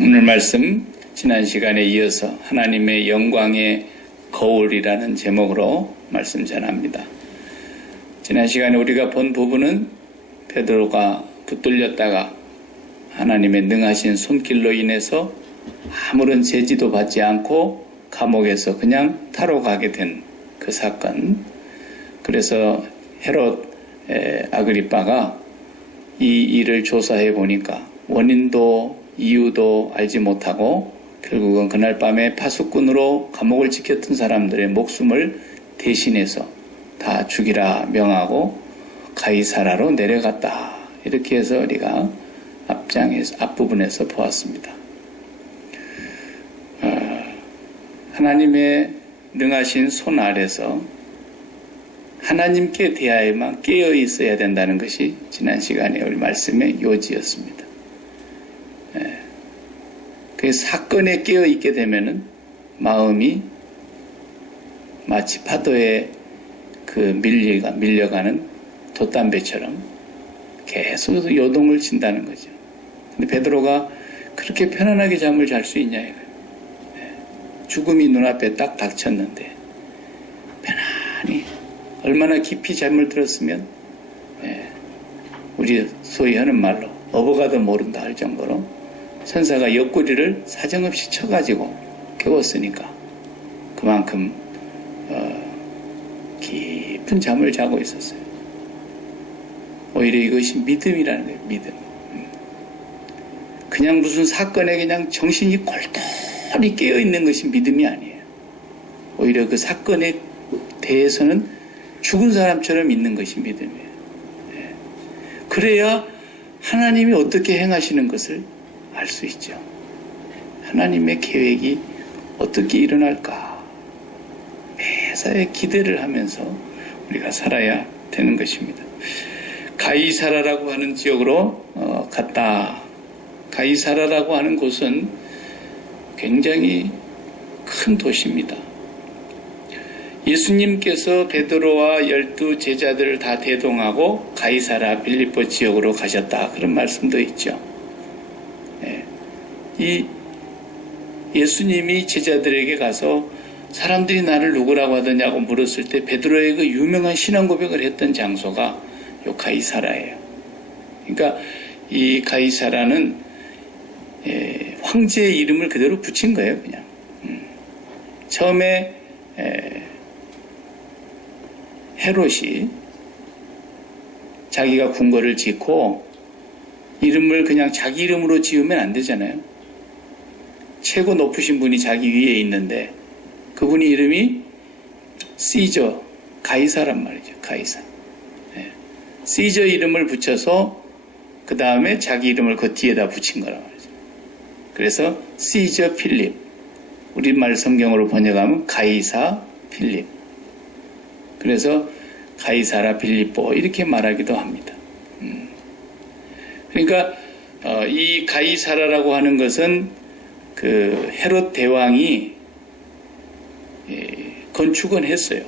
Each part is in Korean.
오늘 말씀 지난 시간에 이어서 하나님의 영광의 거울이라는 제목으로 말씀 전합니다. 지난 시간에 우리가 본 부분은 베드로가 붙들렸다가 하나님의 능하신 손길로 인해서 아무런 제지도 받지 않고 감옥에서 그냥 타러 가게 된 그 사건. 그래서 헤롯 아그리빠가 이 일을 조사해 보니까 원인도 이유도 알지 못하고 결국은 그날 밤에 파수꾼으로 감옥을 지켰던 사람들의 목숨을 대신해서 다 죽이라 명하고 가이사라로 내려갔다. 이렇게 해서 우리가 앞부분에서 보았습니다. 하나님의 능하신 손 아래서 하나님께 대하여만 깨어 있어야 된다는 것이 지난 시간에 우리 말씀의 요지였습니다. 그 사건에 깨어 있게 되면은 마음이 마치 파도에 밀려가는 돛담배처럼 계속 요동을 친다는 거죠. 근데 베드로가 그렇게 편안하게 잠을 잘 수 있냐 이거예요. 죽음이 눈앞에 딱 닥쳤는데 편안히 얼마나 깊이 잠을 들었으면 우리 소위 하는 말로 어버가도 모른다 할 정도로 천사가 옆구리를 사정없이 쳐가지고 깨웠으니까 그만큼 깊은 잠을 자고 있었어요. 오히려 이것이 믿음이라는 거예요. 믿음. 그냥 무슨 사건에 그냥 정신이 골똘히 깨어있는 것이 믿음이 아니에요. 오히려 그 사건에 대해서는 죽은 사람처럼 있는 것이 믿음이에요. 그래야 하나님이 어떻게 행하시는 것을 알 수 있죠. 하나님의 계획이 어떻게 일어날까 매사에 기대를 하면서 우리가 살아야 되는 것입니다. 가이사라라고 하는 지역으로 갔다. 가이사라라고 하는 곳은 굉장히 큰 도시입니다. 예수님께서 베드로와 12 제자들을 다 대동하고 가이사라 빌립보 지역으로 가셨다. 그런 말씀도 있죠. 이 예수님이 제자들에게 가서 사람들이 나를 누구라고 하더냐고 물었을 때 베드로의 그 유명한 신앙 고백을 했던 장소가 요 가이사라예요. 그러니까 이 가이사라는 황제의 이름을 그대로 붙인 거예요. 그냥 처음에 헤롯이 자기가 궁궐을 짓고 이름을 그냥 자기 이름으로 지으면 안 되잖아요. 최고 높으신 분이 자기 위에 있는데 그분이 이름이 시저, 가이사란 말이죠. 가이사. 시저 이름을 붙여서 그 다음에 자기 이름을 그 뒤에다 붙인 거란 말이죠. 그래서 시저 필립. 우리말 성경으로 번역하면 가이사 필립. 그래서 가이사라 빌립보 이렇게 말하기도 합니다. 그러니까 이 가이사라라고 하는 것은 그 헤롯 대왕이 건축은 했어요.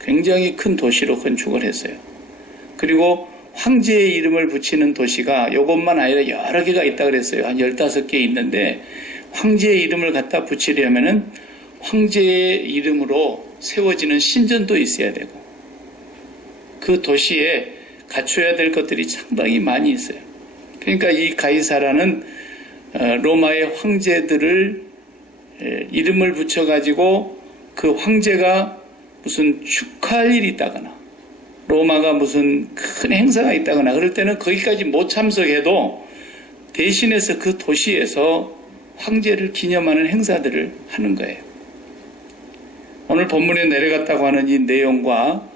굉장히 큰 도시로 건축을 했어요. 그리고 황제의 이름을 붙이는 도시가 이것만 아니라 여러 개가 있다 그랬어요. 한 15개 있는데 황제의 이름을 갖다 붙이려면은 황제의 이름으로 세워지는 신전도 있어야 되고 그 도시에 갖춰야 될 것들이 상당히 많이 있어요. 그러니까 이 가이사라는 로마의 황제들을 이름을 붙여가지고 그 황제가 무슨 축하할 일이 있다거나 로마가 무슨 큰 행사가 있다거나 그럴 때는 거기까지 못 참석해도 대신해서 그 도시에서 황제를 기념하는 행사들을 하는 거예요. 오늘 본문에 내려갔다고 하는 이 내용과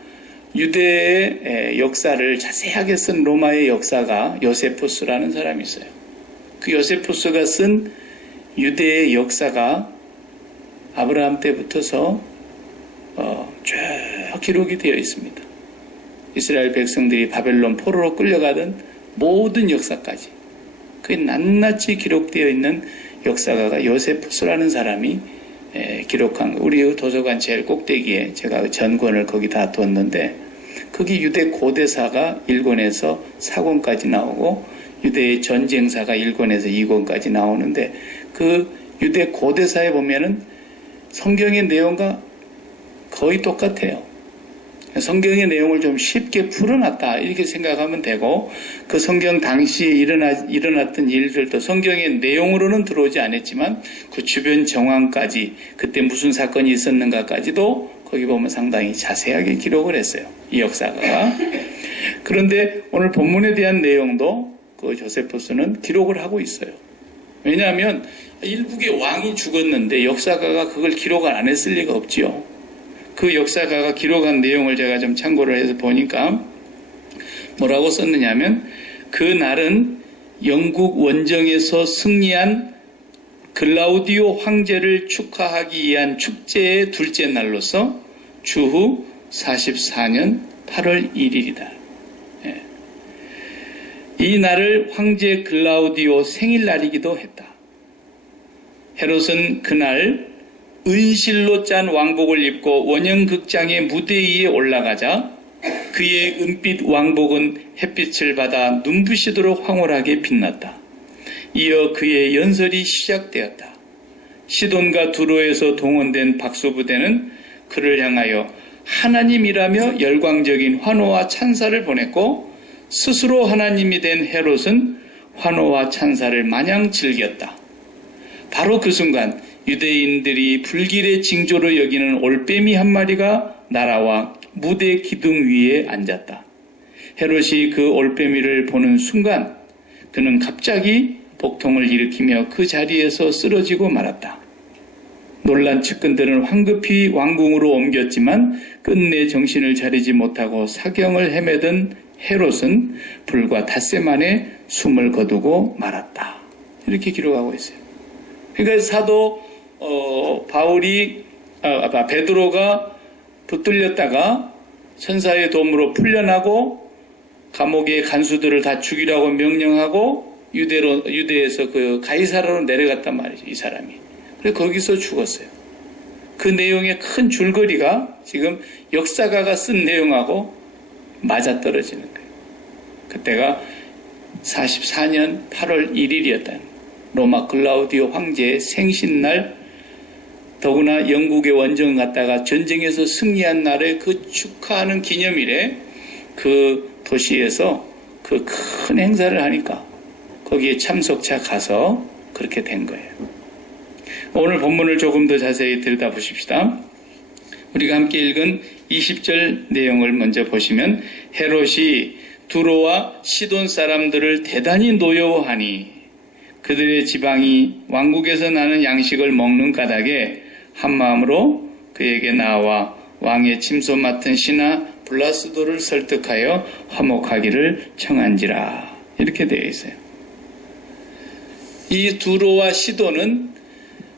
유대의 역사를 자세하게 쓴 로마의 역사가 요세푸스라는 사람이 있어요. 그 요세푸스가 쓴 유대의 역사가 아브라함 때부터서 쭉 기록이 되어 있습니다. 이스라엘 백성들이 바벨론 포로로 끌려가던 모든 역사까지 그게 낱낱이 기록되어 있는 역사가가 요세푸스라는 사람이 기록한 거. 우리 도서관 제일 꼭대기에 제가 전권을 거기 다 뒀는데 거기 유대 고대사가 1권에서 4권까지 나오고 유대의 전쟁사가 1권에서 2권까지 나오는데 그 유대 고대사에 보면은 성경의 내용과 거의 똑같아요. 성경의 내용을 좀 쉽게 풀어놨다 이렇게 생각하면 되고 그 성경 당시에 일어났던 일들도 성경의 내용으로는 들어오지 않았지만 그 주변 정황까지 그때 무슨 사건이 있었는가까지도 거기 보면 상당히 자세하게 기록을 했어요. 이 역사가가. 그런데 오늘 본문에 대한 내용도 그 조세포스는 기록을 하고 있어요. 왜냐하면 일국의 왕이 죽었는데 역사가가 그걸 기록을 안 했을 리가 없지요. 그 역사가가 기록한 내용을 제가 좀 참고를 해서 보니까 뭐라고 썼느냐면 그 날은 영국 원정에서 승리한 글라우디오 황제를 축하하기 위한 축제의 둘째 날로서 주후 44년 8월 1일이다. 예. 이 날을 황제 글라우디오 생일날이기도 했다. 헤롯은 그날 은실로 짠 왕복을 입고 원형극장의 무대 위에 올라가자 그의 은빛 왕복은 햇빛을 받아 눈부시도록 황홀하게 빛났다. 이어 그의 연설이 시작되었다. 시돈과 두로에서 동원된 박수부대는 그를 향하여 하나님이라며 열광적인 환호와 찬사를 보냈고 스스로 하나님이 된 헤롯은 환호와 찬사를 마냥 즐겼다. 바로 그 순간 유대인들이 불길의 징조로 여기는 올빼미 한 마리가 날아와 무대 기둥 위에 앉았다. 헤롯이 그 올빼미를 보는 순간 그는 갑자기 복통을 일으키며 그 자리에서 쓰러지고 말았다. 놀란 측근들은 황급히 왕궁으로 옮겼지만 끝내 정신을 차리지 못하고 사경을 헤매던 헤롯은 불과 닷새 만에 숨을 거두고 말았다. 이렇게 기록하고 있어요. 그러니까 사도 베드로가 붙들렸다가 천사의 도움으로 풀려나고 감옥의 간수들을 다 죽이라고 명령하고 유대에서 그 가이사라로 내려갔단 말이죠. 이 사람이. 그래서 거기서 죽었어요. 그 내용의 큰 줄거리가 지금 역사가가 쓴 내용하고 맞아떨어지는 거예요. 그때가 44년 8월 1일이었다는 로마 글라우디오 황제의 생신날, 더구나 영국의 원정 갔다가 전쟁에서 승리한 날에 그 축하하는 기념일에 그 도시에서 그 큰 행사를 하니까 거기에 참석차 가서 그렇게 된 거예요. 오늘 본문을 조금 더 자세히 들여다보십시다. 우리가 함께 읽은 20절 내용을 먼저 보시면 헤롯이 두로와 시돈 사람들을 대단히 노여워하니 그들의 지방이 왕국에서 나는 양식을 먹는 까닭에 한마음으로 그에게 나와 왕의 침소 맡은 신하 블라스도를 설득하여 화목하기를 청한지라. 이렇게 되어 있어요. 이 두로와 시돈은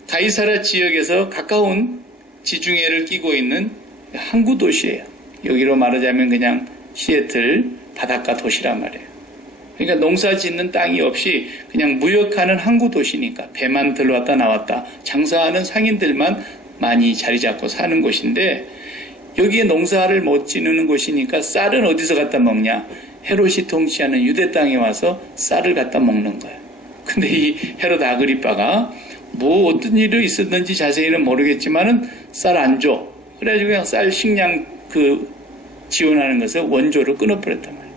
가이사라 지역에서 가까운 지중해를 끼고 있는 항구 도시예요. 여기로 말하자면 그냥 시애틀 바닷가 도시란 말이에요. 그러니까 농사 짓는 땅이 없이 그냥 무역하는 항구 도시니까 배만 들어왔다 나왔다 장사하는 상인들만 많이 자리 잡고 사는 곳인데 여기에 농사를 못 지는 곳이니까 쌀은 어디서 갖다 먹냐? 헤롯이 통치하는 유대 땅에 와서 쌀을 갖다 먹는 거예요. 근데 이 헤롯 아그리빠가 뭐 어떤 일이 있었는지 자세히는 모르겠지만은 쌀 안 줘. 그래가지고 그냥 쌀 식량 지원하는 것을 원조를 끊어버렸단 말이에요.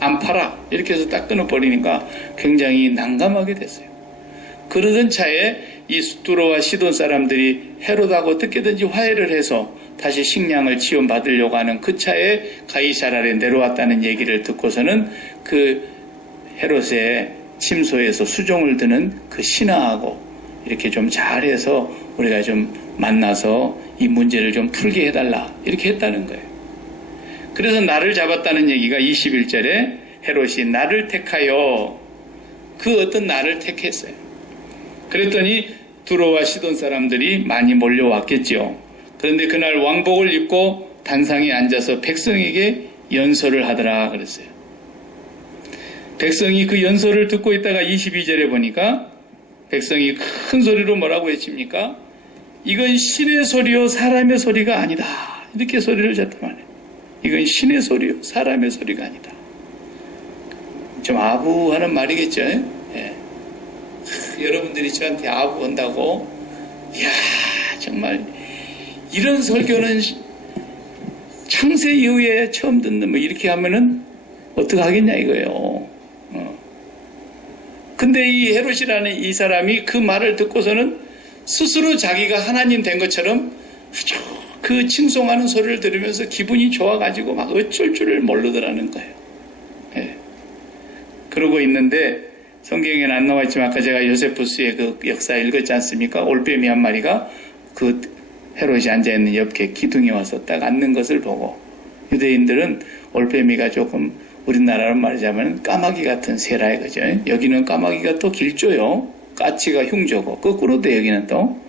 안 팔아. 이렇게 해서 딱 끊어버리니까 굉장히 난감하게 됐어요. 그러던 차에 이 두로와 시돈 사람들이 헤롯하고 어떻게든지 화해를 해서 다시 식량을 지원받으려고 하는 그 차에 가이사라에 내려왔다는 얘기를 듣고서는 그 헤롯의 침소에서 수종을 드는 그 신하하고 이렇게 좀 잘해서 우리가 좀 만나서 이 문제를 좀 풀게 해달라 이렇게 했다는 거예요. 그래서 나를 잡았다는 얘기가 21절에 헤롯이 나를 택하여 그 어떤 나를 택했어요. 그랬더니 두로와 시돈 사람들이 많이 몰려왔겠죠. 그런데 그날 왕복을 입고 단상에 앉아서 백성에게 연설을 하더라 그랬어요. 백성이 그 연설을 듣고 있다가 22절에 보니까 백성이 큰 소리로 뭐라고 외칩니까? 이건 신의 소리요 사람의 소리가 아니다. 이렇게 소리를 쳤단 말이에요. 이건 신의 소리요 사람의 소리가 아니다. 좀 아부하는 말이겠죠. 예. 여러분들이 저한테 아부한다고, 이야, 정말 이런 설교는 창세 이후에 처음 듣는, 뭐 이렇게 하면은 어떻게 하겠냐 이거예요. 근데 이 헤롯이라는 이 사람이 그 말을 듣고서는 스스로 자기가 하나님 된 것처럼 아주 그 칭송하는 소리를 들으면서 기분이 좋아가지고 막 어쩔 줄을 모르더라는 거예요. 예. 그러고 있는데 성경에는 안 나와 있지만 아까 제가 요세푸스의 그 역사 읽었지 않습니까? 올빼미 한 마리가 그 헤롯이 앉아있는 옆에 기둥에 와서 딱 앉는 것을 보고, 유대인들은 올빼미가 조금 우리나라로 말하자면 까마귀 같은 새라 이거죠. 여기는 까마귀가 또 길조요. 까치가 흉조고, 거꾸로도 여기는 또.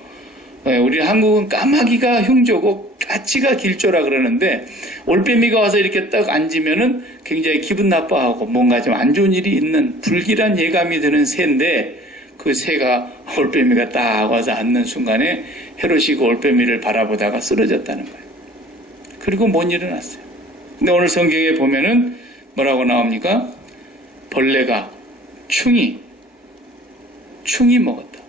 우리 한국은 까마귀가 흉조고 까치가 길조라 그러는데, 올빼미가 와서 이렇게 딱 앉으면은 굉장히 기분 나빠하고 뭔가 좀 안 좋은 일이 있는 불길한 예감이 드는 새인데, 그 새가 올빼미가 딱 와서 앉는 순간에 헤롯이 그 올빼미를 바라보다가 쓰러졌다는 거예요. 그리고 못 일어났어요. 근데 오늘 성경에 보면은 뭐라고 나옵니까? 벌레가 충이 먹었다.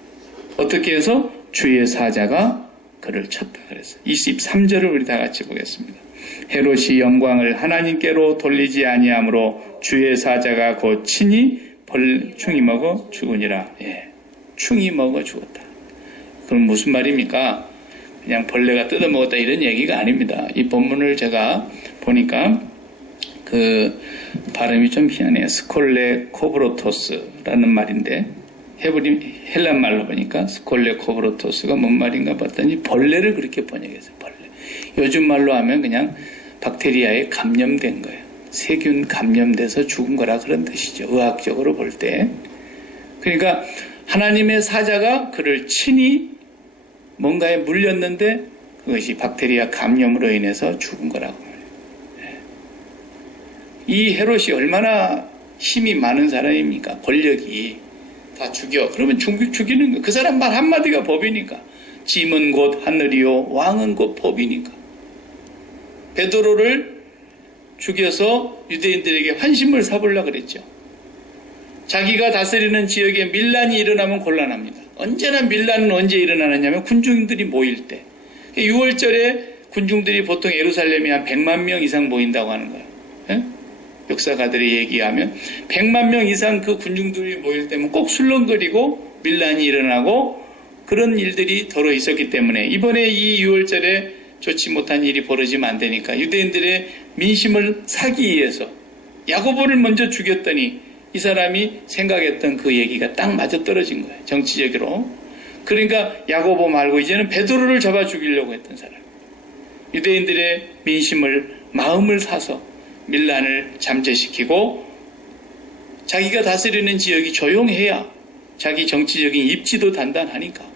어떻게 해서? 주의 사자가 그를 쳤다 그랬어요. 23절을 우리 다 같이 보겠습니다. 헤롯이 영광을 하나님께로 돌리지 아니하므로 주의 사자가 곧 친히 충이 먹어 죽으니라. 예, 충이 먹어 죽었다. 그럼 무슨 말입니까? 그냥 벌레가 뜯어먹었다 이런 얘기가 아닙니다. 이 본문을 제가 보니까 그 발음이 좀 희한해요. 스콜레 코브로토스라는 말인데 헬란 말로 보니까 스콜레 코브로토스가 뭔 말인가 봤더니 벌레를 그렇게 번역했어요. 벌레. 요즘 말로 하면 그냥 박테리아에 감염된 거예요. 세균 감염돼서 죽은 거라 그런 뜻이죠. 의학적으로 볼 때. 그러니까 하나님의 사자가 그를 친히 뭔가에 물렸는데 그것이 박테리아 감염으로 인해서 죽은 거라고 말해요. 이 헤롯이 얼마나 힘이 많은 사람입니까? 권력이 다 죽여. 그러면 죽이는 거. 그 사람 말 한마디가 법이니까. 짐은 곧 하늘이요 왕은 곧 법이니까. 베드로를 죽여서 유대인들에게 환심을 사보려고 그랬죠. 자기가 다스리는 지역에 밀란이 일어나면 곤란합니다. 언제나 밀란은 언제 일어나느냐면 군중들이 모일 때. 6월절에 군중들이 보통 예루살렘에 한 100만 명 이상 모인다고 하는 거예요. 예? 역사가들이 얘기하면 100만 명 이상 그 군중들이 모일 때면 꼭 술렁거리고 밀란이 일어나고 그런 일들이 더러 있었기 때문에 이번에 이 6월절에 좋지 못한 일이 벌어지면 안 되니까 유대인들의 민심을 사기 위해서 야고보를 먼저 죽였더니 이 사람이 생각했던 그 얘기가 딱 맞아떨어진 거예요. 정치적으로. 그러니까 야고보 말고 이제는 베드로를 잡아 죽이려고 했던 사람. 유대인들의 마음을 사서 밀란을 잠재시키고 자기가 다스리는 지역이 조용해야 자기 정치적인 입지도 단단하니까.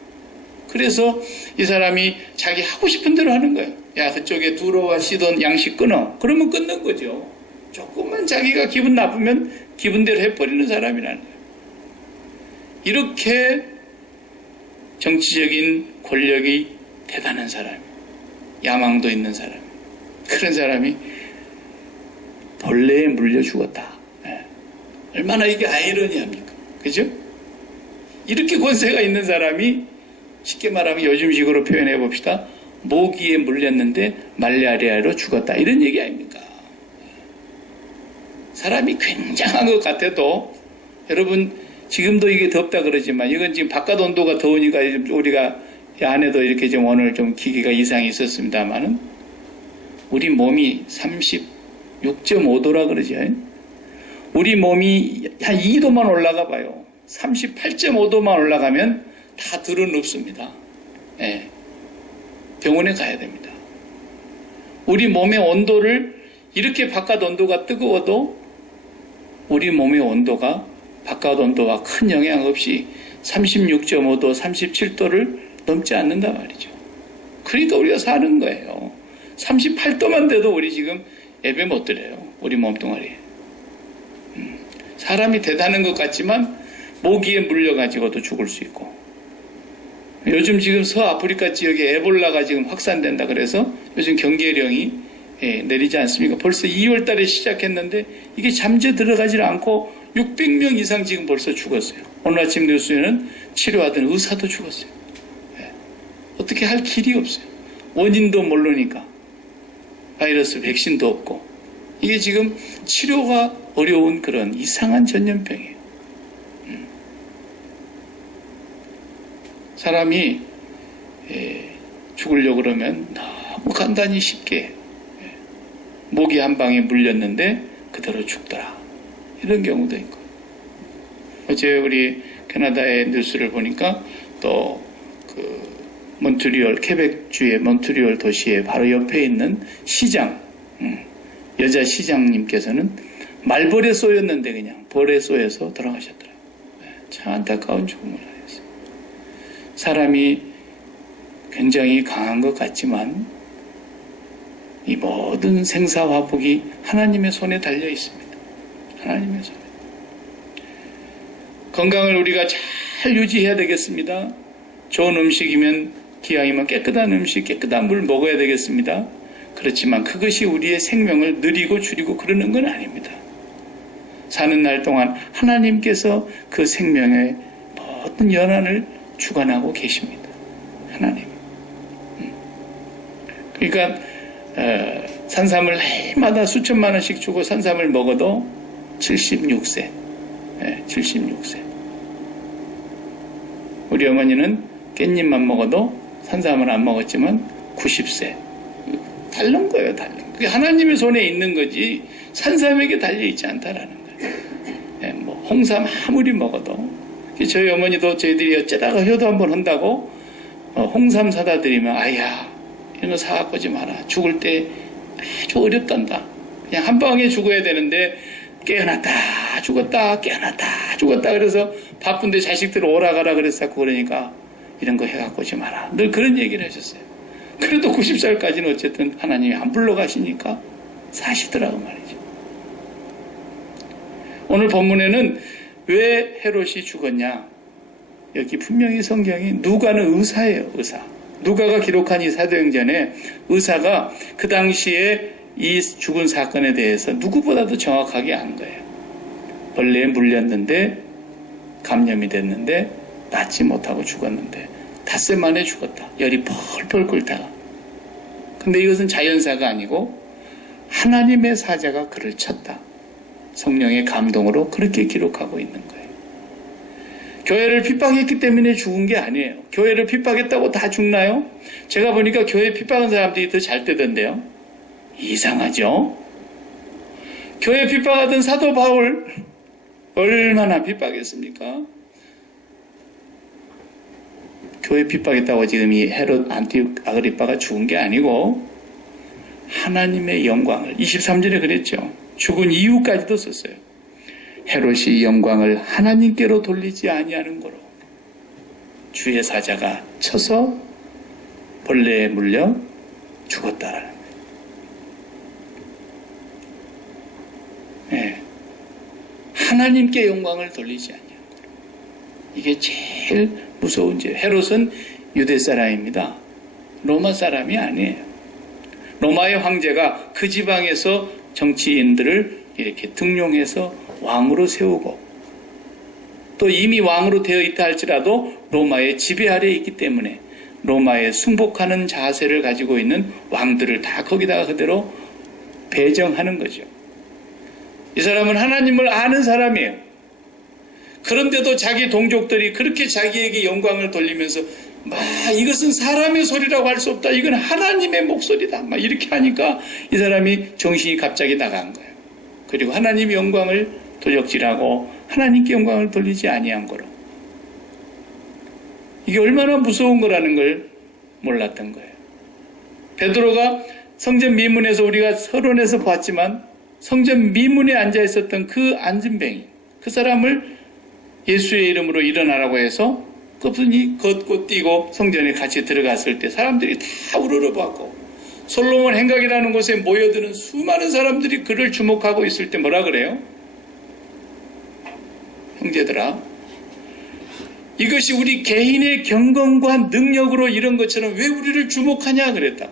그래서 이 사람이 자기 하고 싶은 대로 하는 거예요. 야, 그쪽에 두로와 시돈 양식 끊어. 그러면 끊는 거죠. 조금만 자기가 기분 나쁘면 기분대로 해버리는 사람이라는 거예요. 이렇게 정치적인 권력이 대단한 사람, 야망도 있는 사람, 그런 사람이 벌레에 물려 죽었다. 네. 얼마나 이게 아이러니합니까? 그죠? 이렇게 권세가 있는 사람이 쉽게 말하면 요즘식으로 표현해 봅시다. 모기에 물렸는데 말라리아로 죽었다. 이런 얘기 아닙니까? 사람이 굉장한 것 같아도 여러분 지금도 이게 덥다 그러지만 이건 지금 바깥 온도가 더우니까 우리가 안에도 이렇게 좀 오늘 좀 기기가 이상이 있었습니다만은 우리 몸이 36.5도라 그러죠. 우리 몸이 한 2도만 올라가 봐요. 38.5도만 올라가면 다 드러눕습니다. 네. 병원에 가야 됩니다. 우리 몸의 온도를 이렇게 바깥 온도가 뜨거워도 우리 몸의 온도가 바깥 온도와 큰 영향 없이 36.5도, 37도를 넘지 않는단 말이죠. 그러니까 우리가 사는 거예요. 38도만 돼도 우리 지금 예배 못 드려요. 우리 몸뚱아리에. 사람이 대단한 것 같지만 모기에 물려가지고도 죽을 수 있고 요즘 지금 서아프리카 지역에 에볼라가 지금 확산된다 그래서 요즘 경계령이 내리지 않습니까? 벌써 2월 달에 시작했는데 이게 잠재 들어가지 않고 600명 이상 지금 벌써 죽었어요. 오늘 아침 뉴스에는 치료하던 의사도 죽었어요. 어떻게 할 길이 없어요. 원인도 모르니까. 바이러스 백신도 없고. 이게 지금 치료가 어려운 그런 이상한 전염병이에요. 사람이 죽으려고 그러면 너무 간단히 쉽게 모기 한 방에 물렸는데 그대로 죽더라. 이런 경우도 있고. 어제 우리 캐나다의 뉴스를 보니까 또 몬트리올, 케벡주의 몬트리올 도시에 바로 옆에 있는 시장, 여자 시장님께서는 말벌에 쏘였는데 그냥 벌에 쏘여서 돌아가셨더라고요. 참 안타까운 죽음을 하셨어요. 사람이 굉장히 강한 것 같지만 이 모든 생사화복이 하나님의 손에 달려 있습니다. 하나님의 손에. 건강을 우리가 잘 유지해야 되겠습니다. 좋은 음식이면 기왕이면 깨끗한 음식, 깨끗한 물 먹어야 되겠습니다. 그렇지만 그것이 우리의 생명을 느리고 줄이고 그러는 건 아닙니다. 사는 날 동안 하나님께서 그 생명의 모든 연한을 주관하고 계십니다. 하나님. 그러니까 산삼을 해마다 수천만 원씩 주고 산삼을 먹어도 76세. 76세. 우리 어머니는 깻잎만 먹어도 산삼을 안 먹었지만 90세. 다른 거예요, 다른 거. 그게 하나님의 손에 있는 거지 산삼에게 달려있지 않다라는 거예요. 뭐 홍삼 아무리 먹어도. 저희 어머니도 저희들이 어쩌다가 효도 한번 한다고 홍삼 사다 드리면 아야 이런 거 사갖고 오지 마라. 죽을 때 아주 어렵단다. 그냥 한 방에 죽어야 되는데 깨어났다 죽었다 깨어났다 죽었다 그래서 바쁜데 자식들 오라가라 그랬었고 그러니까 이런 거 해갖고 오지 마라. 늘 그런 얘기를 하셨어요. 그래도 90살까지는 어쨌든 하나님이 안 불러가시니까 사시더라고 말이죠. 오늘 본문에는 왜 헤롯이 죽었냐? 여기 분명히 성경이 누가는 의사예요. 의사. 누가가 기록한 이 사도행전에 의사가 그 당시에 이 죽은 사건에 대해서 누구보다도 정확하게 아는 거예요. 벌레에 물렸는데 감염이 됐는데 낫지 못하고 죽었는데 닷새 만에 죽었다. 열이 펄펄 끓다가. 근데 이것은 자연사가 아니고 하나님의 사자가 그를 쳤다. 성령의 감동으로 그렇게 기록하고 있는 거예요. 교회를 핍박했기 때문에 죽은 게 아니에요. 교회를 핍박했다고 다 죽나요? 제가 보니까 교회 핍박한 사람들이 더 잘 되던데요. 이상하죠? 교회 핍박하던 사도 바울 얼마나 핍박했습니까? 교회 핍박했다고 지금 이 헤롯 안티옥 아그리빠가 죽은 게 아니고 하나님의 영광을 23절에 그랬죠. 죽은 이유까지도 썼어요. 헤롯이 영광을 하나님께로 돌리지 아니하는 거로 주의 사자가 쳐서 벌레에 물려 죽었다라는 거예요. 네. 하나님께 영광을 돌리지 아니하는 거로. 이게 제일 무서운 죄. 헤롯은 유대 사람입니다. 로마 사람이 아니에요. 로마의 황제가 그 지방에서 정치인들을 이렇게 등용해서 왕으로 세우고 또 이미 왕으로 되어 있다 할지라도 로마의 지배 아래에 있기 때문에 로마에 순복하는 자세를 가지고 있는 왕들을 다 거기다가 그대로 배정하는 거죠. 이 사람은 하나님을 아는 사람이에요. 그런데도 자기 동족들이 그렇게 자기에게 영광을 돌리면서 이것은 사람의 소리라고 할 수 없다. 이건 하나님의 목소리다. 이렇게 하니까 이 사람이 정신이 갑자기 나간 거예요. 그리고 하나님 영광을 도적질하고 하나님께 영광을 돌리지 아니한 거로. 이게 얼마나 무서운 거라는 걸 몰랐던 거예요. 베드로가 성전 미문에서 우리가 서론에서 봤지만 성전 미문에 앉아 있었던 그 앉은뱅이, 그 사람을 예수의 이름으로 일어나라고 해서 그분이 걷고 뛰고 성전에 같이 들어갔을 때 사람들이 다 우러러봤고 솔로몬 행각이라는 곳에 모여드는 수많은 사람들이 그를 주목하고 있을 때 뭐라 그래요? 형제들아, 이것이 우리 개인의 경건과 능력으로 이런 것처럼 왜 우리를 주목하냐 그랬다.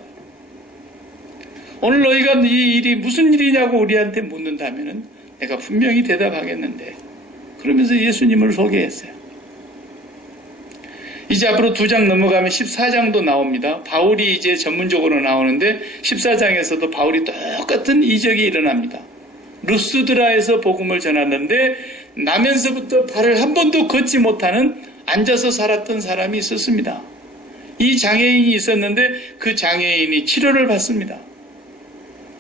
오늘 너희가 이 일이 무슨 일이냐고 우리한테 묻는다면은 내가 분명히 대답하겠는데, 그러면서 예수님을 소개했어요. 이제 앞으로 2장 넘어가면 14장도 나옵니다. 바울이 이제 전문적으로 나오는데 14장에서도 바울이 똑같은 이적이 일어납니다. 루스드라에서 복음을 전하는데 나면서부터 발을 한 번도 걷지 못하는 앉아서 살았던 사람이 있었습니다. 이 장애인이 있었는데 그 장애인이 치료를 받습니다.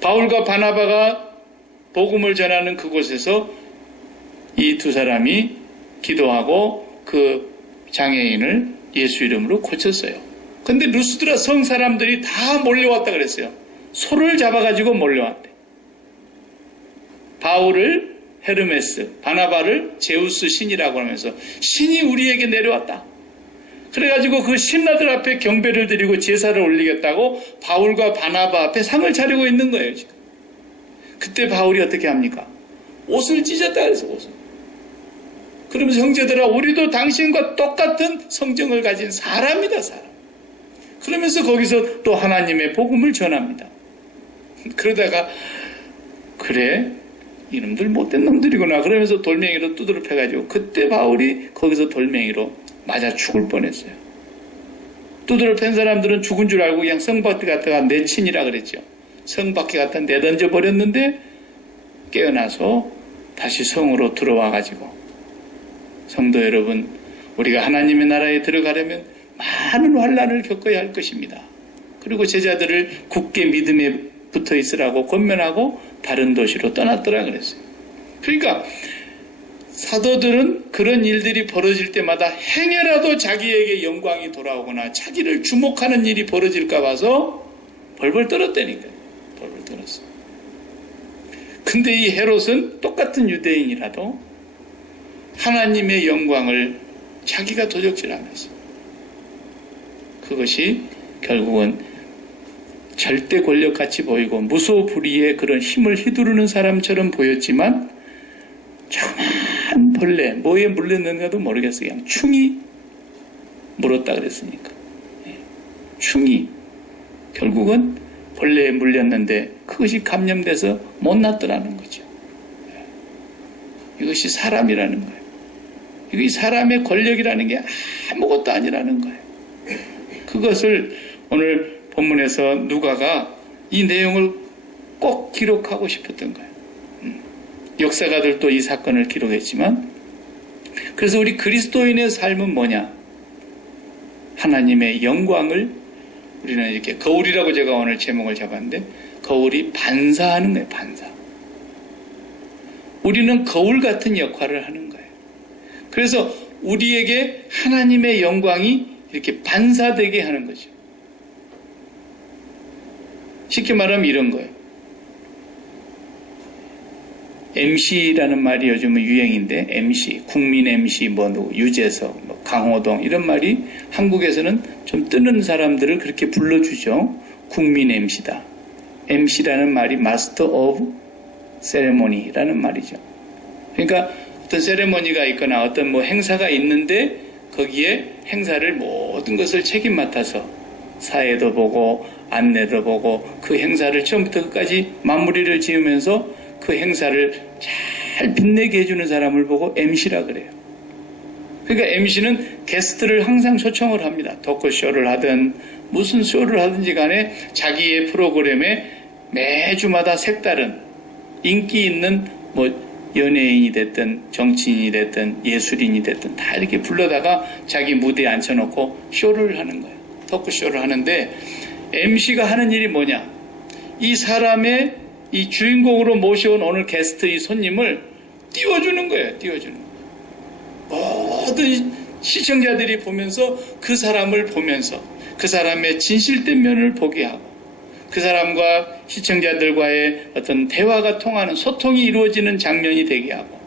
바울과 바나바가 복음을 전하는 그곳에서 이 두 사람이 기도하고 그 장애인을 예수 이름으로 고쳤어요. 근데 루스드라 성 사람들이 다 몰려왔다 그랬어요. 소를 잡아가지고 몰려왔대. 바울을 헤르메스, 바나바를 제우스 신이라고 하면서 신이 우리에게 내려왔다. 그래가지고 그 신라들 앞에 경배를 드리고 제사를 올리겠다고 바울과 바나바 앞에 상을 차리고 있는 거예요, 지금. 그때 바울이 어떻게 합니까? 옷을 찢었다 그래서 옷을. 그러면서 형제들아, 우리도 당신과 똑같은 성정을 가진 사람이다, 사람. 그러면서 거기서 또 하나님의 복음을 전합니다. 그러다가 그래, 이놈들 못된 놈들이구나. 그러면서 돌멩이로 두드려 패가지고 그때 바울이 거기서 돌멩이로 맞아 죽을 뻔했어요. 두드려 팬 사람들은 죽은 줄 알고 그냥 성 밖에 갔다가 내친이라 그랬죠. 성 밖에 갖다 내던져 버렸는데 깨어나서 다시 성으로 들어와가지고, 성도 여러분, 우리가 하나님의 나라에 들어가려면 많은 환난을 겪어야 할 것입니다. 그리고 제자들을 굳게 믿음에 붙어 있으라고 권면하고 다른 도시로 떠났더라 그랬어요. 그러니까 사도들은 그런 일들이 벌어질 때마다 행여라도 자기에게 영광이 돌아오거나 자기를 주목하는 일이 벌어질까 봐서 벌벌 떨었다니까요. 벌벌 떨었어요. 근데 이 헤롯은 똑같은 유대인이라도 하나님의 영광을 자기가 도적질하면서, 그것이 결국은 절대 권력같이 보이고 무소불위의 그런 힘을 휘두르는 사람처럼 보였지만 조그만 벌레, 뭐에 물렸는가도 모르겠어요. 그냥 충이 물었다 그랬으니까. 충이 결국은 벌레에 물렸는데 그것이 감염돼서 못 낫더라는 거죠. 이것이 사람이라는 거예요. 이 사람의 권력이라는 게 아무것도 아니라는 거예요. 그것을 오늘 본문에서 누가가 이 내용을 꼭 기록하고 싶었던 거예요. 역사가들도 이 사건을 기록했지만, 그래서 우리 그리스도인의 삶은 뭐냐? 하나님의 영광을 우리는 이렇게 거울이라고 제가 오늘 제목을 잡았는데, 거울이 반사하는 거예요. 반사. 우리는 거울 같은 역할을 하는 거예요. 그래서 우리에게 하나님의 영광이 이렇게 반사되게 하는 거죠. 쉽게 말하면 이런 거예요. MC라는 말이 요즘은 유행인데, MC, 국민 MC, 유재석, 강호동 이런 말이 한국에서는 좀 뜨는 사람들을 그렇게 불러주죠. 국민 MC다. MC라는 말이 마스터 오브 세레모니라는 말이죠. 그러니까 어떤 세레모니가 있거나 어떤 행사가 있는데 거기에 행사를 모든 것을 책임 맡아서 사회도 보고 안내도 보고 그 행사를 처음부터 끝까지 마무리를 지으면서 그 행사를 잘 빛내게 해주는 사람을 보고 MC라 그래요. 그러니까 MC는 게스트를 항상 초청을 합니다. 토크쇼를 하든 무슨 쇼를 하든지 간에 자기의 프로그램에 매주마다 색다른 인기 있는 연예인이 됐든 정치인이 됐든 예술인이 됐든 다 이렇게 불러다가 자기 무대에 앉혀놓고 쇼를 하는 거예요. 토크쇼를 하는데 MC가 하는 일이 뭐냐? 이 사람의 이 주인공으로 모셔온 오늘 게스트 이 손님을 띄워주는 거예요. 띄워주는 거예요. 모든 시청자들이 보면서 그 사람을 보면서 그 사람의 진실된 면을 보게 하고 그 사람과 시청자들과의 어떤 대화가 통하는 소통이 이루어지는 장면이 되게 하고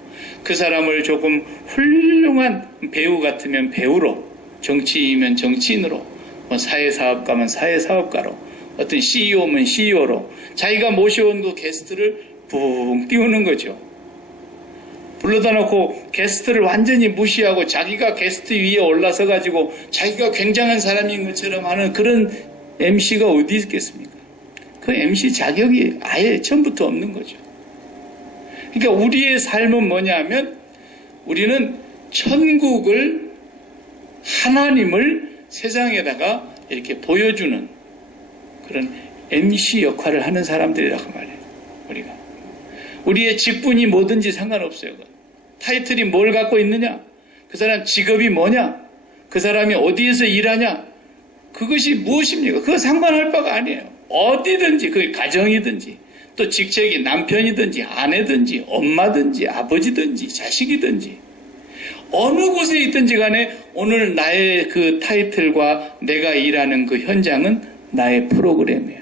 그 사람을 조금 훌륭한 배우 같으면 배우로, 정치인이면 정치인으로, 사회사업가면 사회사업가로, 어떤 CEO면 CEO로 자기가 모셔온 그 게스트를 붕 띄우는 거죠. 불러다 놓고 게스트를 완전히 무시하고 자기가 게스트 위에 올라서 가지고 자기가 굉장한 사람인 것처럼 하는 그런 MC가 어디 있겠습니까? 그 MC 자격이 아예 처음부터 없는 거죠. 그러니까 우리의 삶은 뭐냐면 우리는 천국을, 하나님을 세상에다가 이렇게 보여주는 그런 MC 역할을 하는 사람들이라고 말해요. 우리의 직분이 뭐든지 상관없어요. 타이틀이 뭘 갖고 있느냐, 그 사람 직업이 뭐냐, 그 사람이 어디에서 일하냐, 그것이 무엇입니까? 그거 상관할 바가 아니에요. 어디든지, 그게 가정이든지, 또 직책이 남편이든지, 아내든지, 엄마든지, 아버지든지, 자식이든지, 어느 곳에 있든지 간에 오늘 나의 그 타이틀과 내가 일하는 그 현장은 나의 프로그램이에요.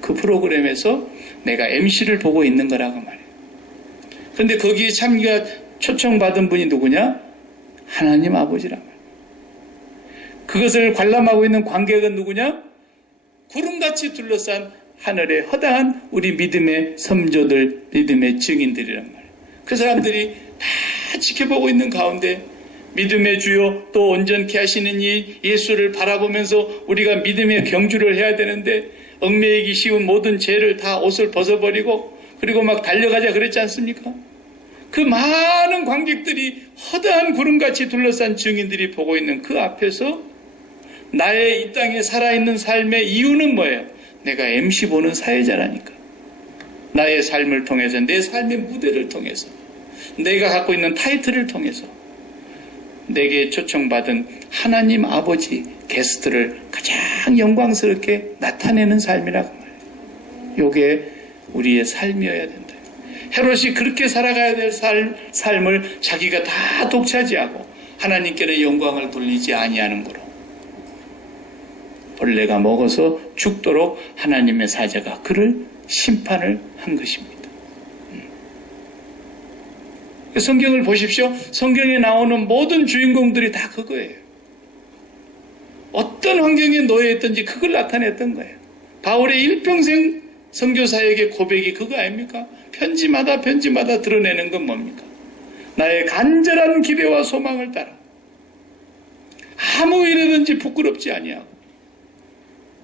그 프로그램에서 내가 MC를 보고 있는 거라고 말해요. 그런데 거기에 참가 초청받은 분이 누구냐? 하나님 아버지란 말이에요. 그것을 관람하고 있는 관객은 누구냐? 구름같이 둘러싼 하늘의 허다한 우리 믿음의 선조들, 믿음의 증인들이란 말이에요. 그 사람들이 다 지켜보고 있는 가운데 믿음의 주요 또 온전케 하시는 이 예수를 바라보면서 우리가 믿음의 경주를 해야 되는데 얽매이기 쉬운 모든 죄를 다 옷을 벗어버리고 그리고 막 달려가자 그랬지 않습니까? 그 많은 관객들이 허다한 구름같이 둘러싼 증인들이 보고 있는 그 앞에서 나의 이 땅에 살아있는 삶의 이유는 뭐예요? 내가 MC 보는 사회자라니까. 나의 삶을 통해서, 내 삶의 무대를 통해서, 내가 갖고 있는 타이틀을 통해서 내게 초청받은 하나님 아버지 게스트를 가장 영광스럽게 나타내는 삶이라고 말해요. 이게 우리의 삶이어야 된다. 헤롯이 그렇게 살아가야 될 삶을 자기가 다 독차지하고 하나님께는 영광을 돌리지 아니하는 거로 벌레가 먹어서 죽도록 하나님의 사자가 그를 심판을 한 것입니다. 성경을 보십시오. 성경에 나오는 모든 주인공들이 다 그거예요. 어떤 환경에 놓여 있든지 그걸 나타냈던 거예요. 바울의 일평생 선교사에게 고백이 그거 아닙니까? 편지마다 드러내는 건 뭡니까? 나의 간절한 기대와 소망을 따라 아무 일이든지 부끄럽지 아니하고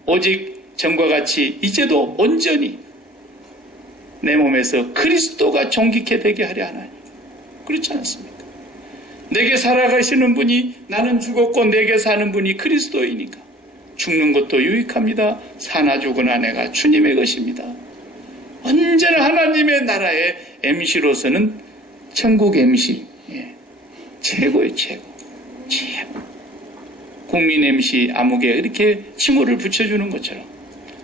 오직 전과 같이 이제도 온전히 내 몸에서 그리스도가 존귀케 되게 하려 하나니. 그렇지 않습니까? 내게 살아가시는 분이 나는 죽었고 내게 사는 분이 그리스도이니까 죽는 것도 유익합니다. 사나 죽으나 내가 주님의 것입니다. 언제나 하나님의 나라의 MC로서는 천국 MC 최고의 최고. 국민 MC 아무개 이렇게 칭호를 붙여주는 것처럼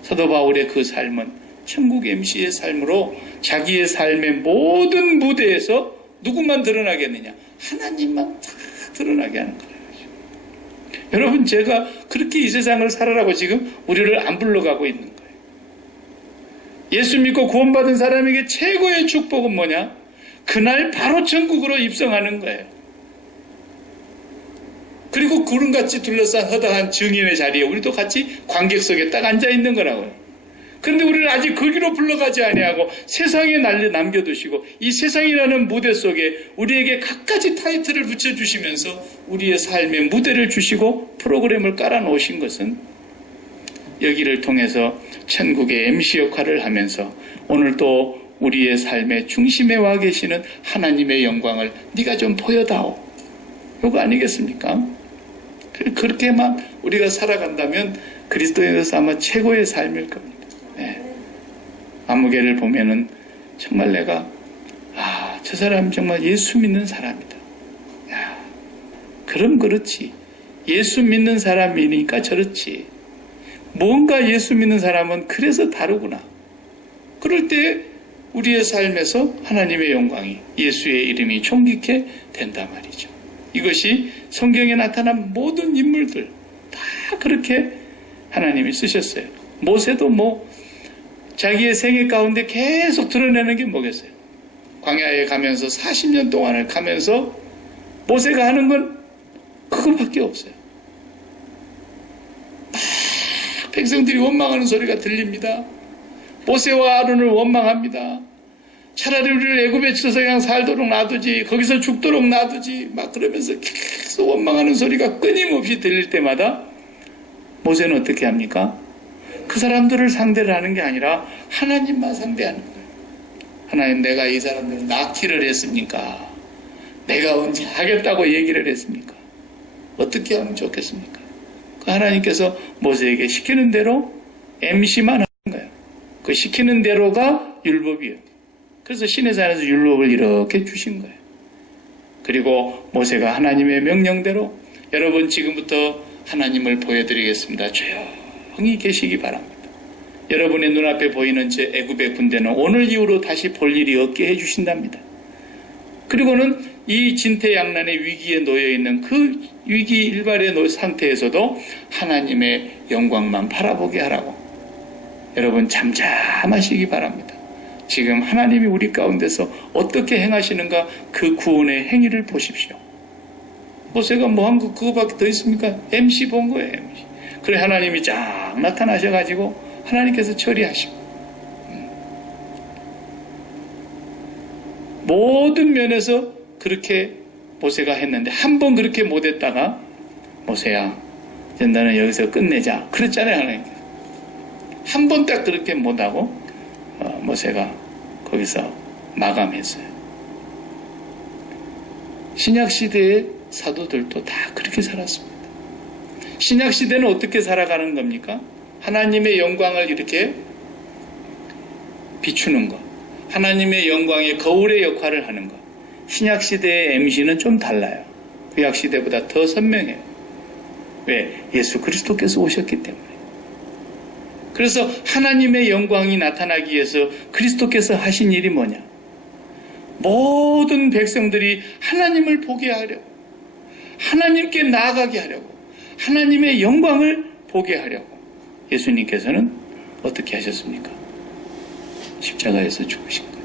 사도 바울의 그 삶은 천국 MC의 삶으로 자기의 삶의 모든 무대에서 누구만 드러나겠느냐? 하나님만 다 드러나게 하는 거예요. 여러분, 제가 그렇게 이 세상을 살아라고 지금 우리를 안 불러가고 있는 거예요. 예수 믿고 구원받은 사람에게 최고의 축복은 뭐냐? 그날 바로 천국으로 입성하는 거예요. 그리고 구름같이 둘러싼 허다한 증인의 자리에 우리도 같이 관객석에 딱 앉아있는 거라고요. 그런데 우리는 아직 거기로 불러가지 아니하고 세상에 남겨두시고 이 세상이라는 무대 속에 우리에게 갖가지 타이틀을 붙여주시면서 우리의 삶의 무대를 주시고 프로그램을 깔아놓으신 것은 여기를 통해서 천국의 MC 역할을 하면서 오늘 또 우리의 삶의 중심에 와 계시는 하나님의 영광을 네가 좀 보여다오. 이거 아니겠습니까? 그렇게만 우리가 살아간다면 그리스도인으로서 아마 최고의 삶일 겁니다. 아무개를 보면은 정말 내가 저 사람 정말 예수 믿는 사람이다. 그럼 그렇지. 예수 믿는 사람이니까 저렇지. 뭔가 예수 믿는 사람은 그래서 다르구나. 그럴 때 우리의 삶에서 하나님의 영광이 예수의 이름이 존귀케 된단 말이죠. 이것이 성경에 나타난 모든 인물들 다 그렇게 하나님이 쓰셨어요. 모세도 자기의 생애 가운데 계속 드러내는 게 뭐겠어요? 광야에 가면서 40년 동안을 가면서 모세가 하는 건 그거밖에 없어요. 막 백성들이 원망하는 소리가 들립니다. 모세와 아론을 원망합니다. 차라리 우리를 애굽에 쳐서 그냥 살도록 놔두지, 거기서 죽도록 놔두지, 막 그러면서 계속 원망하는 소리가 끊임없이 들릴 때마다 모세는 어떻게 합니까? 그 사람들을 상대를 하는 게 아니라 하나님만 상대하는 거예요. 하나님, 내가 이 사람들을 낙티를 했습니까? 내가 언제 하겠다고 얘기를 했습니까? 어떻게 하면 좋겠습니까? 그 하나님께서 모세에게 시키는 대로 MC만 하는 거예요. 그 시키는 대로가 율법이에요. 그래서 시내산에서 율법을 이렇게 주신 거예요. 그리고 모세가 하나님의 명령대로 여러분 지금부터 하나님을 보여드리겠습니다. 조용히 계시기 바랍니다. 여러분의 눈앞에 보이는 제 애굽의 군대는 오늘 이후로 다시 볼 일이 없게 해주신답니다. 그리고는 이 진퇴양난의 위기에 놓여있는 그 위기 일발의 상태에서도 하나님의 영광만 바라보게 하라고. 여러분 잠잠하시기 바랍니다. 지금 하나님이 우리 가운데서 어떻게 행하시는가 그 구원의 행위를 보십시오. 모세가 뭐 한 거 그거밖에 더 있습니까? MC 본 거예요. MC. 그래 하나님이 쫙 나타나셔가지고 하나님께서 처리하시고 모든 면에서 그렇게 모세가 했는데 한 번 그렇게 못했다가 모세야 이제 너는 여기서 끝내자 그랬잖아요. 하나님께서 한 번 딱 그렇게 못하고 모세가 거기서 마감했어요. 신약시대의 사도들도 다 그렇게 살았습니다. 신약시대는 어떻게 살아가는 겁니까? 하나님의 영광을 이렇게 비추는 것, 하나님의 영광의 거울의 역할을 하는 것. 신약시대의 MC는 좀 달라요. 구약시대보다 더 선명해요. 왜? 예수 그리스도께서 오셨기 때문에. 그래서 하나님의 영광이 나타나기 위해서 그리스도께서 하신 일이 뭐냐? 모든 백성들이 하나님을 보게 하려고, 하나님께 나아가게 하려고, 하나님의 영광을 보게 하려고 예수님께서는 어떻게 하셨습니까? 십자가에서 죽으신 거예요.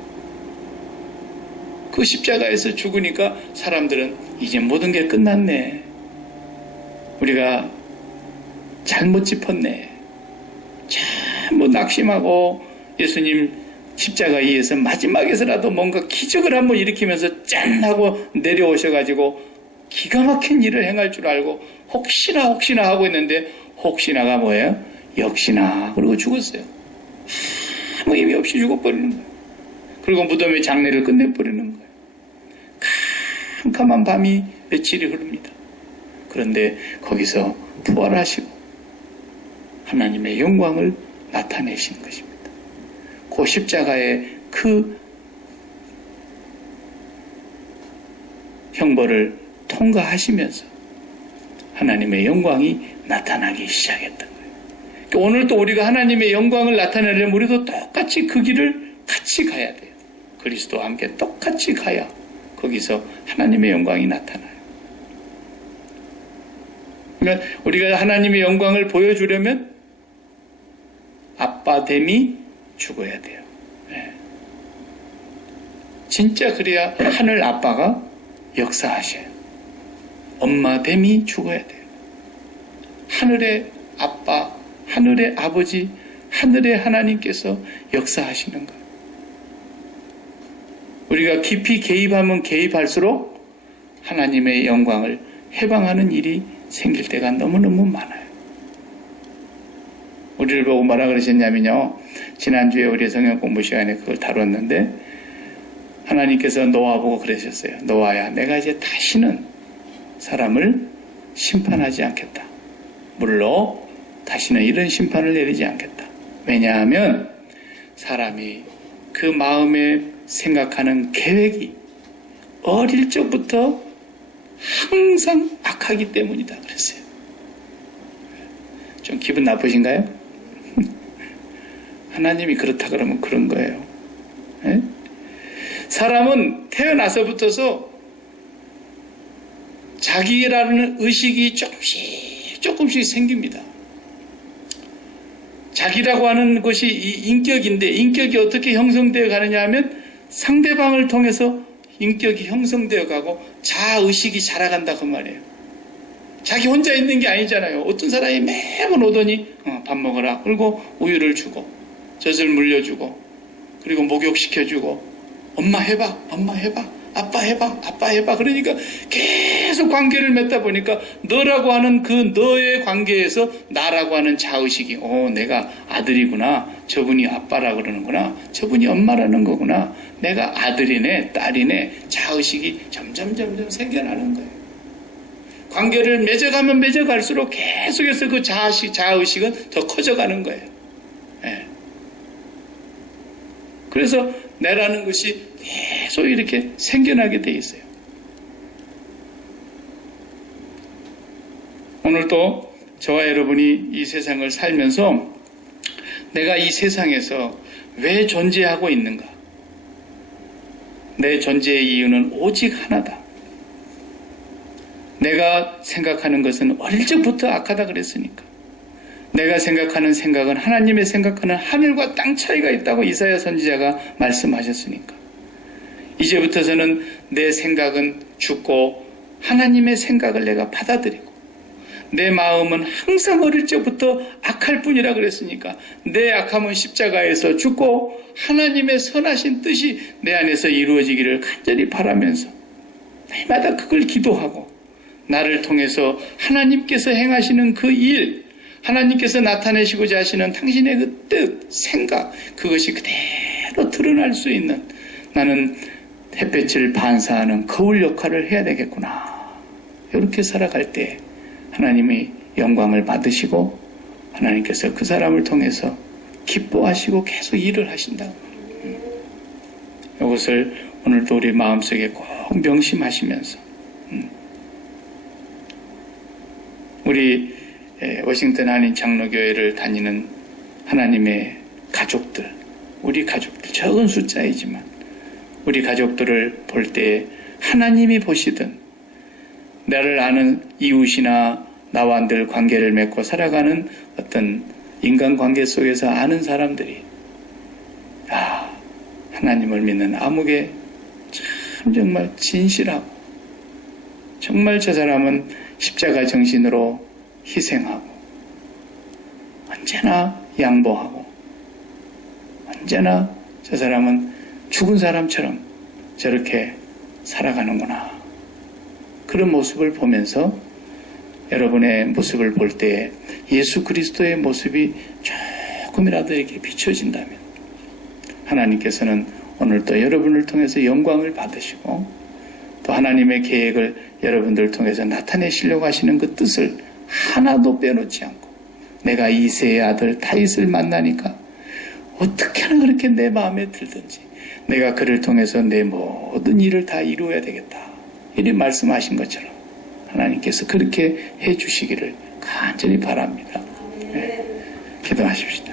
그 십자가에서 죽으니까 사람들은 이제 모든 게 끝났네. 우리가 잘못 짚었네. 참 낙심하고 예수님 십자가 위에서 마지막에서라도 뭔가 기적을 한번 일으키면서 짠 하고 내려오셔가지고 기가 막힌 일을 행할 줄 알고 혹시나 하고 있는데 혹시나가 뭐예요? 역시나 그러고 죽었어요. 아무 의미 없이 죽어버리는 거예요. 그리고 무덤의 장례를 끝내버리는 거예요. 캄캄한 밤이 며칠이 흐릅니다. 그런데 거기서 부활하시고 하나님의 영광을 나타내신 것입니다. 그 십자가의 그 형벌을 통과하시면서 하나님의 영광이 나타나기 시작했던 거예요. 그러니까 오늘도 우리가 하나님의 영광을 나타내려면 우리도 똑같이 그 길을 같이 가야 돼요. 그리스도와 함께 똑같이 가야 거기서 하나님의 영광이 나타나요. 그러니까 우리가 하나님의 영광을 보여주려면 아빠됨이 죽어야 돼요. 네. 진짜 그래야 하늘 아빠가 역사하셔요. 엄마됨이 죽어야 돼요. 하늘의 아빠, 하늘의 아버지, 하늘의 하나님께서 역사하시는 것. 우리가 깊이 개입하면 개입할수록 하나님의 영광을 해방하는 일이 생길 때가 너무너무 많아요. 우리를 보고 뭐라 그러셨냐면요. 지난주에 우리 성경 공부 시간에 그걸 다뤘는데 하나님께서 노아 보고 그러셨어요. 노아야, 내가 이제 다시는 사람을 심판하지 않겠다. 물론 다시는 이런 심판을 내리지 않겠다. 왜냐하면 사람이 그 마음에 생각하는 계획이 어릴 적부터 항상 악하기 때문이다 그랬어요. 좀 기분 나쁘신가요? 하나님이 그렇다 그러면 그런 거예요. 네? 사람은 태어나서부터서 자기라는 의식이 조금씩 생깁니다. 자기라고 하는 것이 이 인격인데 인격이 어떻게 형성되어 가느냐 하면 상대방을 통해서 인격이 형성되어 가고 자의식이 자라간다 그 말이에요. 자기 혼자 있는 게 아니잖아요. 어떤 사람이 매번 오더니 밥 먹어라. 그리고 우유를 주고 젖을 물려주고 그리고 목욕시켜주고 엄마 해봐 아빠 해봐, 아빠 해봐. 그러니까 계속 관계를 맺다 보니까 너라고 하는 그 너의 관계에서 나라고 하는 자의식이 내가 아들이구나. 저분이 아빠라 그러는구나. 저분이 엄마라는 거구나. 내가 아들이네, 딸이네. 자의식이 점점 생겨나는 거예요. 관계를 맺어가면 맺어갈수록 계속해서 그 자의식은 더 커져가는 거예요. 예. 그래서 내라는 것이 계속 이렇게 생겨나게 돼 있어요. 오늘도 저와 여러분이 이 세상을 살면서 내가 이 세상에서 왜 존재하고 있는가? 내 존재의 이유는 오직 하나다. 내가 생각하는 것은 어릴 적부터 악하다 그랬으니까. 내가 생각하는 생각은 하나님의 생각하는 하늘과 땅 차이가 있다고 이사야 선지자가 말씀하셨으니까. 이제부터서는 내 생각은 죽고 하나님의 생각을 내가 받아들이고 내 마음은 항상 어릴 적부터 악할 뿐이라 그랬으니까 내 악함은 십자가에서 죽고 하나님의 선하신 뜻이 내 안에서 이루어지기를 간절히 바라면서 날마다 그걸 기도하고 나를 통해서 하나님께서 행하시는 그 일, 하나님께서 나타내시고자 하시는 당신의 그 뜻, 생각, 그것이 그대로 드러날 수 있는 나는 햇볕을 반사하는 거울 역할을 해야 되겠구나. 이렇게 살아갈 때 하나님이 영광을 받으시고 하나님께서 그 사람을 통해서 기뻐하시고 계속 일을 하신다. 이것을 오늘도 우리 마음속에 꼭 명심하시면서 우리 워싱턴 한인 장로교회를 다니는 하나님의 가족들, 우리 가족들, 적은 숫자이지만 우리 가족들을 볼 때 하나님이 보시든 나를 아는 이웃이나 나와 늘 관계를 맺고 살아가는 어떤 인간관계 속에서 아는 사람들이 하나님을 믿는 아무개 참 정말 진실하고 정말 저 사람은 십자가 정신으로 희생하고 언제나 양보하고 언제나 저 사람은 죽은 사람처럼 저렇게 살아가는구나. 그런 모습을 보면서 여러분의 모습을 볼 때 예수 그리스도의 모습이 조금이라도 이렇게 비춰진다면 하나님께서는 오늘도 여러분을 통해서 영광을 받으시고 또 하나님의 계획을 여러분들 통해서 나타내시려고 하시는 그 뜻을 하나도 빼놓지 않고 내가 이새의 아들 다윗을 만나니까 어떻게 하나 그렇게 내 마음에 들든지 내가 그를 통해서 내 모든 일을 다 이루어야 되겠다. 이리 말씀하신 것처럼 하나님께서 그렇게 해주시기를 간절히 바랍니다. 네, 기도하십시다.